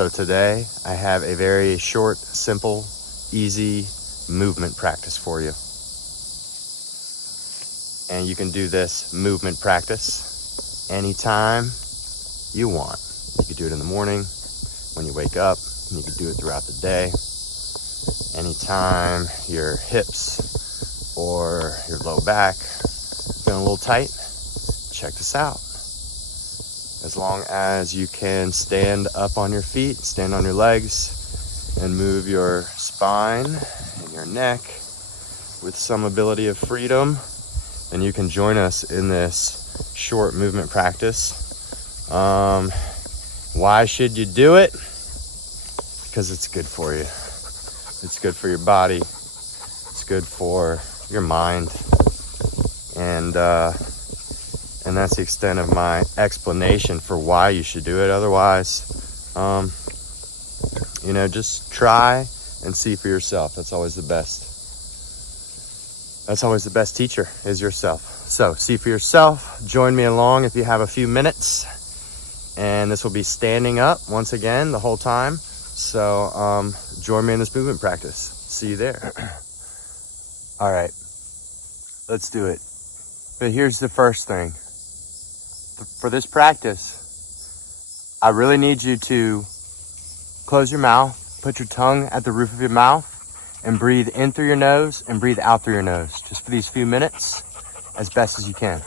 So today I have a very short, simple, easy movement practice for you. And you can do this movement practice anytime you want. You could do it in the morning, when you wake up, and you could do it throughout the day. Anytime your hips or your low back feeling a little tight, check this out. As long as you can stand up on your feet, stand on your legs, and move your spine and your neck with some ability of freedom, then you can join us in this short movement practice. Why should you do it? Because it's good for you. It's good for your body. It's good for your mind. And that's the extent of my explanation for why you should do it. Otherwise, just try and see for yourself. That's always the best. That's always the best teacher, is yourself. So see for yourself. Join me along if you have a few minutes. And this will be standing up once again the whole time. So join me in this movement practice. See you there. All right, let's do it. But here's the first thing. For this practice, I really need you to close your mouth, put your tongue at the roof of your mouth, and breathe in through your nose and breathe out through your nose, just for these few minutes, as best as you can.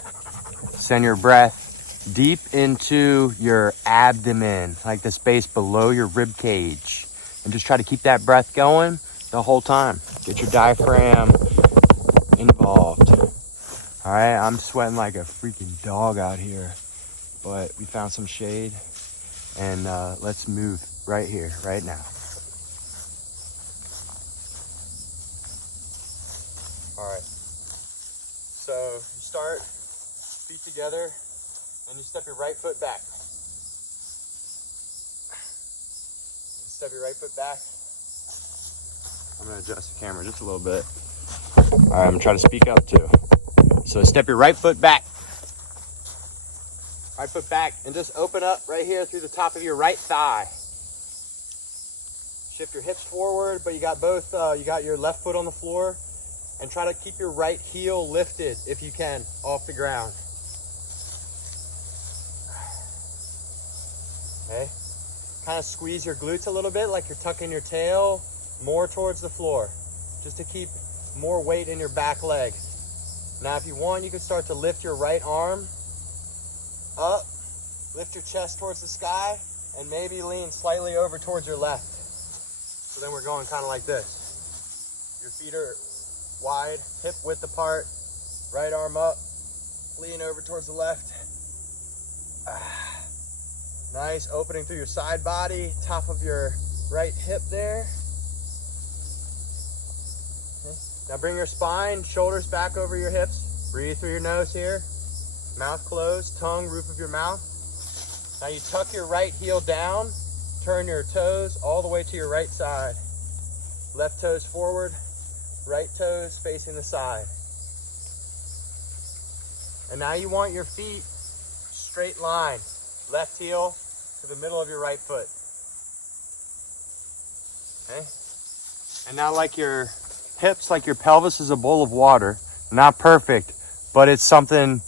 Send your breath deep into your abdomen, like the space below your rib cage, and just try to keep that breath going the whole time. Get your diaphragm involved. All right, I'm sweating like a freaking dog out here, but we found some shade, and let's move right here, right now. All right, so you start, feet together, and you step your right foot back. Step your right foot back. I'm gonna adjust the camera just a little bit. All right, I'm gonna try to speak up too. So step your right foot back. Right foot back, and just open up right here through the top of your right thigh. Shift your hips forward, but you got both, you got your left foot on the floor, and try to keep your right heel lifted if you can off the ground. Okay, kind of squeeze your glutes a little bit like you're tucking your tail more towards the floor, just to keep more weight in your back leg. Now if you want, you can start to lift your right arm up, lift your chest towards the sky, and maybe lean slightly over towards your left. So then we're going kind of like this. Your feet are wide, hip width apart, right arm up, lean over towards the left. Nice opening through your side body, top of your right hip there. Okay. Now bring your spine, shoulders back over your hips. Breathe through your nose here. Mouth closed, tongue, roof of your mouth. Now you tuck your right heel down, turn your toes all the way to your right side. Left toes forward, right toes facing the side. And now you want your feet straight line. Left heel to the middle of your right foot. Okay? And now like your hips, like your pelvis is a bowl of water. Not perfect, but it's something,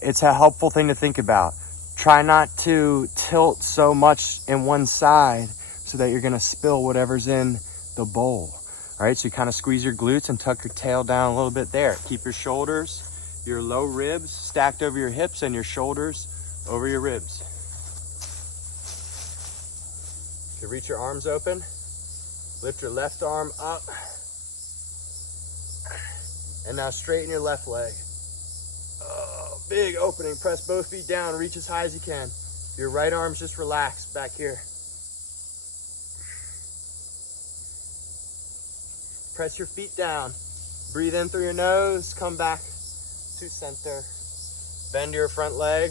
it's a helpful thing to think about. Try not to tilt so much in one side so that you're gonna spill whatever's in the bowl. All right, so you kind of squeeze your glutes and tuck your tail down a little bit there. Keep your shoulders, your low ribs stacked over your hips, and your shoulders over your ribs. You reach your arms open, lift your left arm up, and now straighten your left leg. Oh, big opening, press both feet down, reach as high as you can. Your right arm's just relaxed back here. Press your feet down, breathe in through your nose, come back to center. Bend your front leg.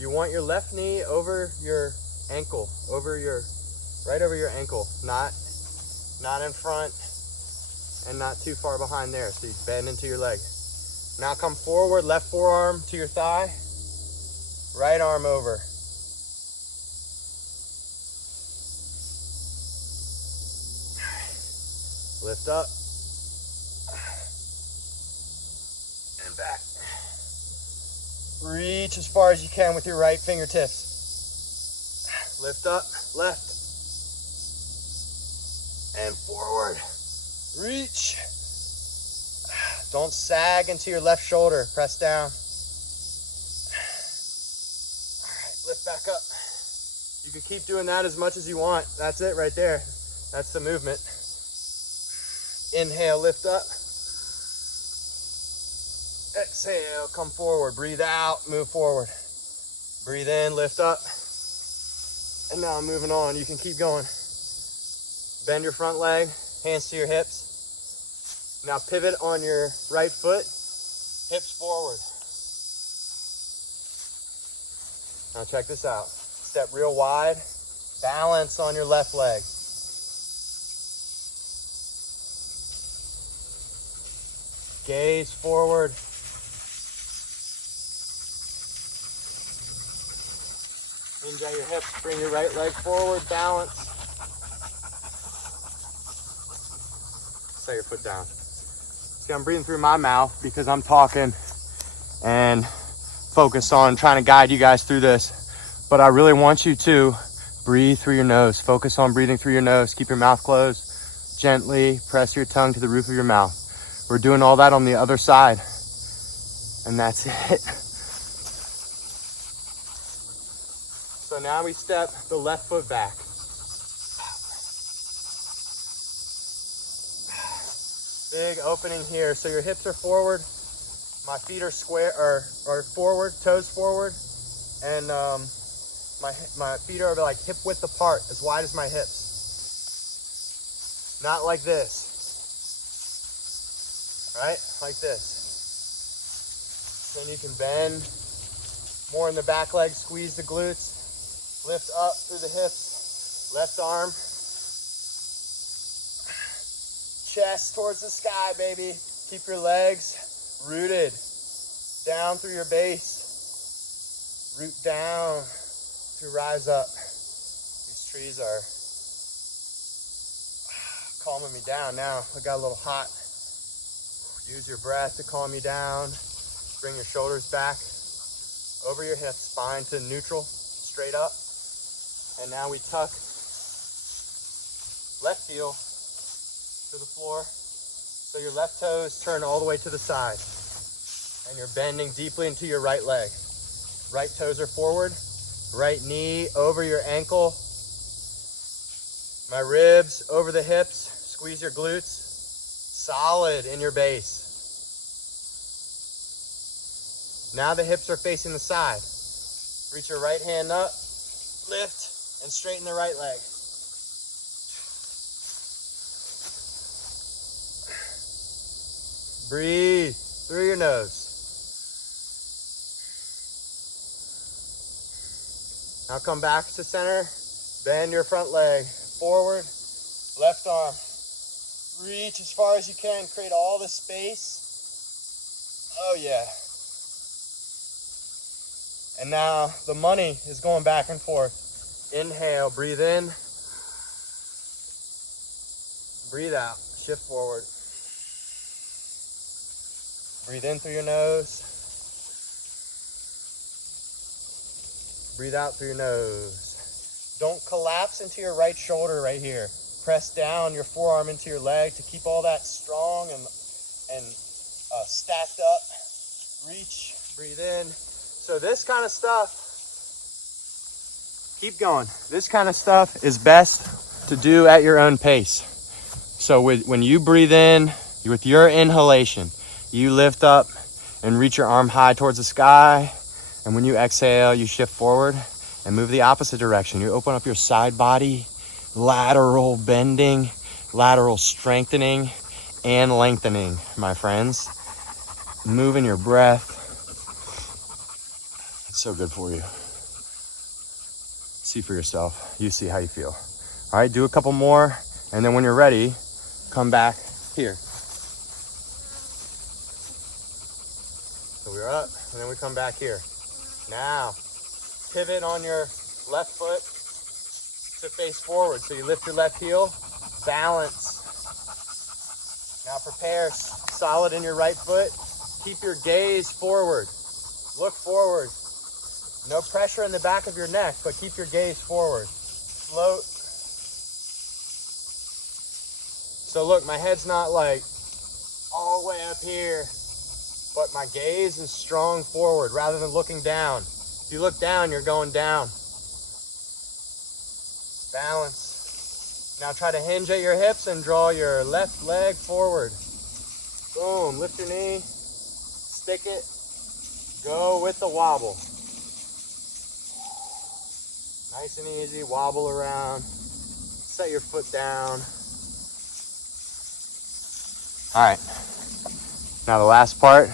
You want your left knee over your ankle, right over your ankle, not in front and not too far behind there. So you bend into your leg. Now come forward, left forearm to your thigh, right arm over. Lift up. And back. Reach as far as you can with your right fingertips. Lift up, left. And forward. Reach. Don't sag into your left shoulder. Press down. All right, lift back up. You can keep doing that as much as you want. That's it right there. That's the movement. Inhale, lift up. Exhale, come forward. Breathe out, move forward. Breathe in, lift up. And now I'm moving on. You can keep going. Bend your front leg, hands to your hips. Now pivot on your right foot, hips forward. Now check this out. Step real wide, balance on your left leg. Gaze forward. Hinge at your hips, bring your right leg forward, balance. Set your foot down. See, I'm breathing through my mouth because I'm talking and focus on trying to guide you guys through this. But I really want you to breathe through your nose. Focus on breathing through your nose. Keep your mouth closed. Gently press your tongue to the roof of your mouth. We're doing all that on the other side. And that's it. So now we step the left foot back. Big opening here. So your hips are forward. My feet are square or forward, toes forward. And my feet are like hip width apart, as wide as my hips. Not like this. Right? Like this. Then you can bend more in the back leg, squeeze the glutes. Lift up through the hips, left arm. Chest towards the sky, baby. Keep your legs rooted down through your base. Root down to rise up. These trees are calming me down now. I got a little hot. Use your breath to calm you down. Bring your shoulders back over your hips, spine to neutral, straight up. And now we tuck left heel to the floor. So your left toes turn all the way to the side. And you're bending deeply into your right leg. Right toes are forward. Right knee over your ankle. My ribs over the hips. Squeeze your glutes. Solid in your base. Now the hips are facing the side. Reach your right hand up. Lift. And straighten the right leg. Breathe through your nose. Now come back to center. Bend your front leg forward. Left arm. Reach as far as you can. Create all the space. Oh yeah. And now the money is going back and forth. Inhale, breathe in. Breathe out, shift forward. Breathe in through your nose. Breathe out through your nose. Don't collapse into your right shoulder right here. Press down your forearm into your leg to keep all that strong and stacked up. Reach, breathe in. So this kind of stuff, keep going. This kind of stuff is best to do at your own pace. So when you breathe in, with your inhalation, you lift up and reach your arm high towards the sky. And when you exhale, you shift forward and move the opposite direction. You open up your side body, lateral bending, lateral strengthening, and lengthening, my friends. Moving your breath. It's so good for you. See for yourself. You see how you feel. All right, do a couple more. And then when you're ready, come back here. So we're up, and then we come back here. Now, pivot on your left foot to face forward. So you lift your left heel, balance. Now prepare solid in your right foot. Keep your gaze forward. Look forward. No pressure in the back of your neck, but keep your gaze forward. Float. So look, my head's not like all the way up here, but my gaze is strong forward rather than looking down. If you look down, you're going down. Balance. Now try to hinge at your hips and draw your left leg forward. Boom, lift your knee, stick it, go with the wobble. Nice and easy, wobble around, set your foot down. All right, now the last part,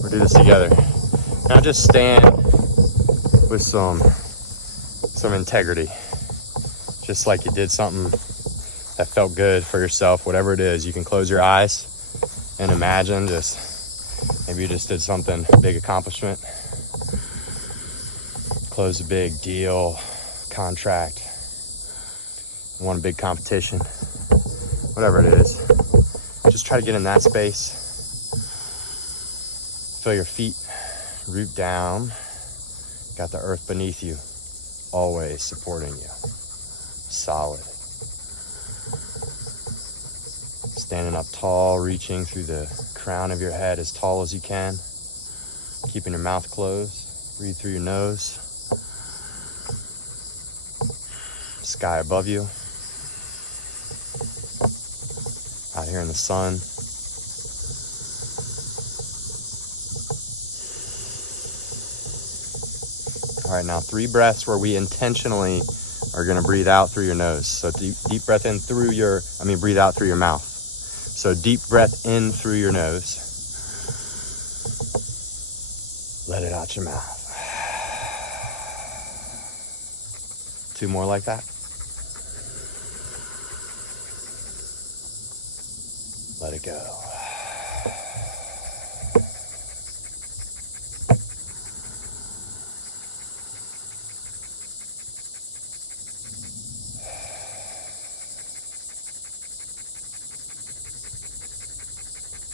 we'll do this together. Now just stand with some integrity, just like you did something that felt good for yourself, whatever it is. You can close your eyes and imagine maybe you just did something, big accomplishment, closed a big deal, contract, won a big competition, whatever it is. Just try to get in that space. Feel your feet root down. Got the earth beneath you, always supporting you. Solid. Standing up tall, reaching through the crown of your head as tall as you can. Keeping your mouth closed. Breathe through your nose. Sky above you. Out here in the sun. All right, now 3 breaths where we intentionally are gonna breathe out through your nose. So deep breath in through breathe out through your mouth. So deep breath in through your nose. Let it out your mouth. 2 more like that. Let it go.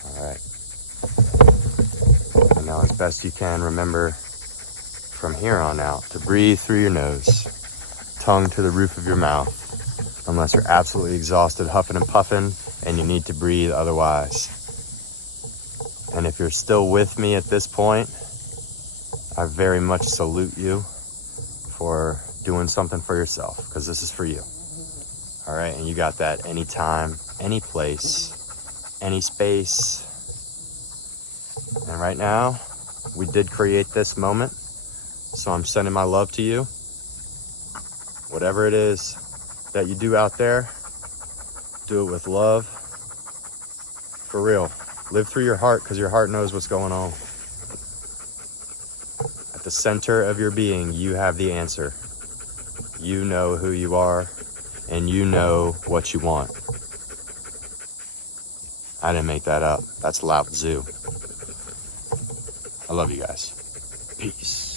All right. And now as best you can, remember from here on out to breathe through your nose, tongue to the roof of your mouth, unless you're absolutely exhausted, huffing and puffing, and you need to breathe otherwise. And if you're still with me at this point, I very much salute you for doing something for yourself, because this is for you. All right, and you got that anytime, any place, any space. And right now, we did create this moment, so I'm sending my love to you. Whatever it is that you do out there, do it with love. For real. Live through your heart, because your heart knows what's going on. At the center of your being, you have the answer. You know who you are, and you know what you want. I didn't make that up. That's Lao Tzu. I love you guys. Peace.